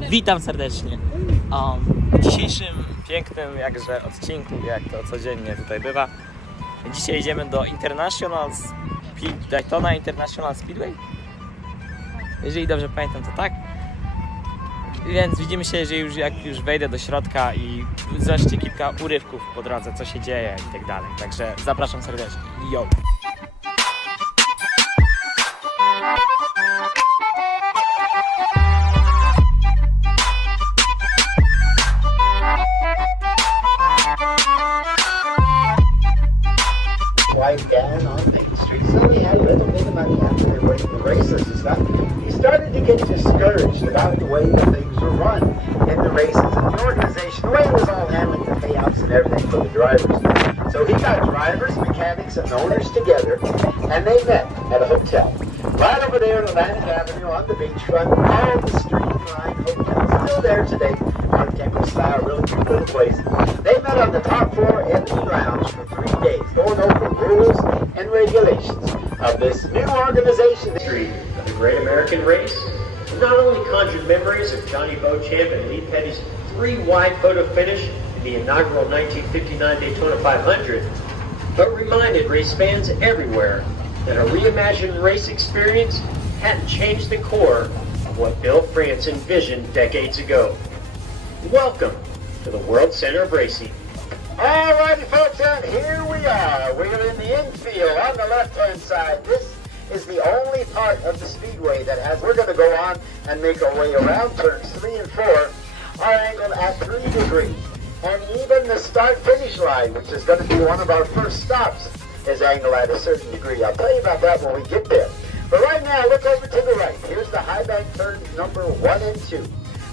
Witam serdecznie w dzisiejszym pięknym jakże odcinku, jak to codziennie tutaj bywa. Dzisiaj idziemy do Daytona International Speedway. Jeżeli dobrze pamiętam, to tak. Więc widzimy się, jak już wejdę do środka i zobaczcie kilka urywków po drodze, co się dzieje i tak dalej. Także zapraszam serdecznie. Yo! Wife Dan on Main Street, so he had a little bit of money after they were winning the races and stuff. He started to get discouraged about the way that things were run in the races and the organization, the way it was all handling the payouts and everything for the drivers. So he got drivers, mechanics, and owners together, and they met at a hotel right over there on Atlantic Avenue on the beachfront, called the Streamline Hotel. Still there today, Art Deco style, really cute little place. They met on the top floor in the lounge for 3 days, going over rules and regulations of this new organization. Of the Great American Race not only conjured memories of Johnny Beauchamp and Lee Petty's 3-wide photo finish in the inaugural 1959 Daytona 500, but reminded race fans everywhere that a reimagined race experience hadn't changed the core of what Bill France envisioned decades ago. Welcome to the World Center of Racing. All righty, folks, and here we are. We're in the infield on the left-hand side. This is the only part of the speedway that has. We're going to go on and make our way around turns 3 and 4 are angled at 3 degrees. And even the start-finish line, which is going to be one of our first stops, is angled at a certain degree. I'll tell you about that when we get there. But right now, look over to the right. Here's the high bank turns number 1 and 2.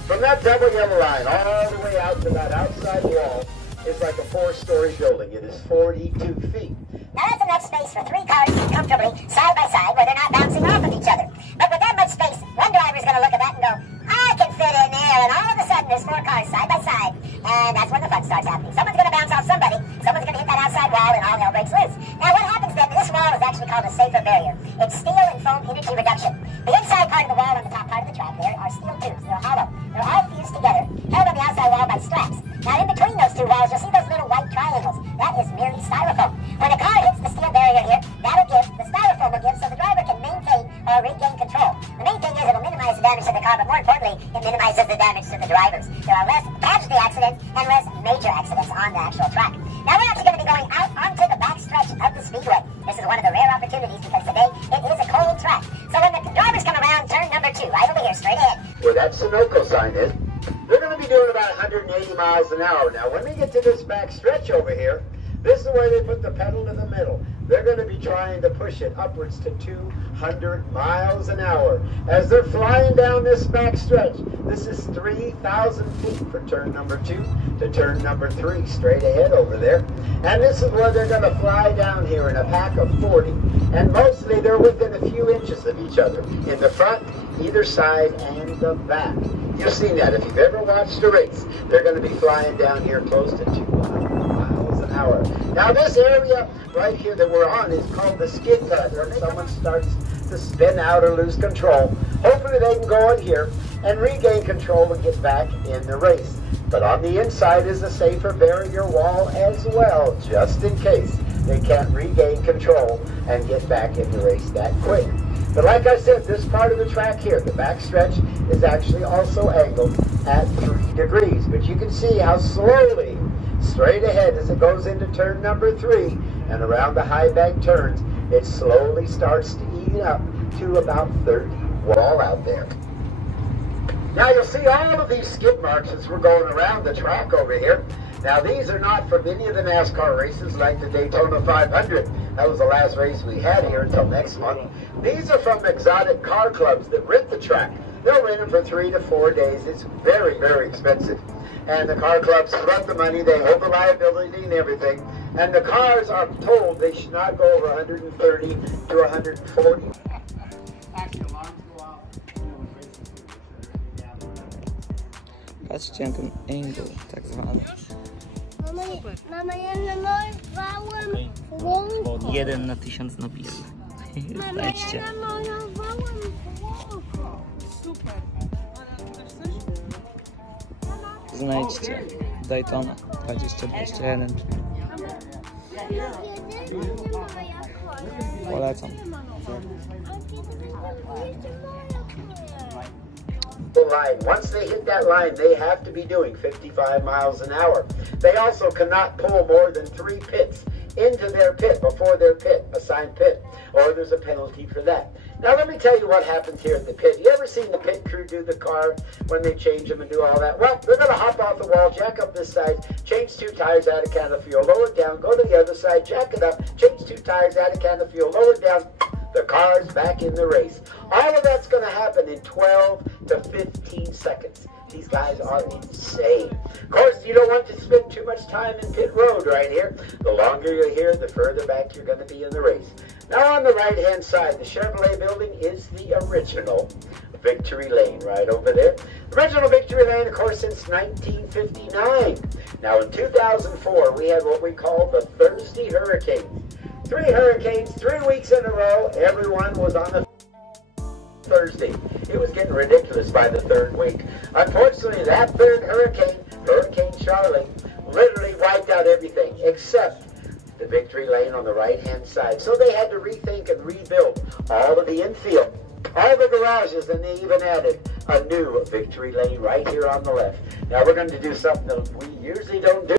From that double yellow line all the way out to that outside wall is like a 4-story building. It is 42 feet. Now that's enough space for 3 cars comfortably side by side where they're not bouncing off of each other. But with that much space, one driver's going to look at that and go, I can fit in there. And all of a sudden, there's 4 cars side by side. And that's when the fun starts happening. Someone's going to bounce off somebody. Someone's going to hit that outside wall and all hell breaks loose. Now what happens then, this wall is actually called a safer barrier. It's steel and foam energy reduction. The inside part of the wall on the top part of the track there are steel tubes. They're hollow. They're all fused together, held on the outside wall by straps. Now in between those 2 walls, you'll see those little white triangles. That is merely styrofoam. When a car hits the steel barrier here, that'll give, the styrofoam will give so the driver can maintain or regain control. The main thing is it'll minimize the damage to the car, but more importantly, it minimizes the damage to the drivers. There are less casualty accidents and less major accidents on the actual track. Now we're actually going to be going out onto the back stretch of the speedway. This is one of the rare opportunities because today it is a cold track. So when the drivers come around turn number 2, right over here, straight ahead. Where that Sunoco sign is, they're going to be doing about 180 miles an hour. Now, when we get to this back stretch over here, this is where they put the pedal in the middle. They're going to be trying to push it upwards to 200 miles an hour. As they're flying down this back stretch, this is 3,000 feet for turn number 2 to turn number 3, straight ahead over there. And this is where they're going to fly down here in a pack of 40. And mostly they're within a few inches of each other, in the front, either side, and the back. You've seen that. If you've ever watched a race, they're going to be flying down here close to 200 miles an hour. Now, this area right here that we're on is called the skid pad. When someone starts to spin out or lose control, hopefully they can go in here and regain control and get back in the race. But on the inside is a safer barrier wall as well, just in case they can't regain control and get back in the race that quick. But like I said, this part of the track here, the back stretch, is actually also angled at 3 degrees. But you can see how slowly, straight ahead as it goes into turn number 3 and around the high bank turns, it slowly starts to eat up to about 30 wall out there. Now you'll see all of these skid marks as we're going around the track over here. Now these are not from any of the NASCAR races like the Daytona 500. That was the last race we had here until next month. These are from exotic car clubs that rent the track. They'll rent them for 3 to 4 days. It's very, very expensive. And the car clubs front the money, they hold the liability and everything. And the cars are told they should not go over 130 to 140. Patrzcie na ten angle, tak zwany. Mama, ja namalowałem włąko. 1 na 1000 napisów. Mama, ja namalowałem włąko. Super. A też coś? znajdźcie Daytona 2021. Polecam. Line. Once they hit that line, they have to be doing 55 miles an hour. They also cannot pull more than 3 pits into their pit before their assigned pit, or there's a penalty for that. Now let me tell you what happens here at the pit. You ever seen the pit crew do the car when they change them and do all that? Well, they're going to hop off the wall, jack up this side, change 2 tires, add a can of fuel, lower it down, go to the other side, jack it up, change 2 tires, add a can of fuel, lower it down. The car's back in the race. All of that's going to happen in 12 to 15 seconds. These guys are insane. Of course, you don't want to spend too much time in pit road right here. The longer you're here, the further back you're going to be in the race. Now on the right-hand side, the Chevrolet building is the original Victory Lane right over there. Original Victory Lane, of course, since 1959. Now in 2004, we had what we call the Thursday Hurricane. 3 hurricanes, 3 weeks in a row. Everyone was on the Thursday. It was getting ridiculous by the 3rd week. Unfortunately, that 3rd hurricane, Hurricane Charlie, literally wiped out everything except the Victory Lane on the right-hand side. So they had to rethink and rebuild all of the infield, all the garages, and they even added a new Victory Lane right here on the left. Now we're going to do something that we usually don't do.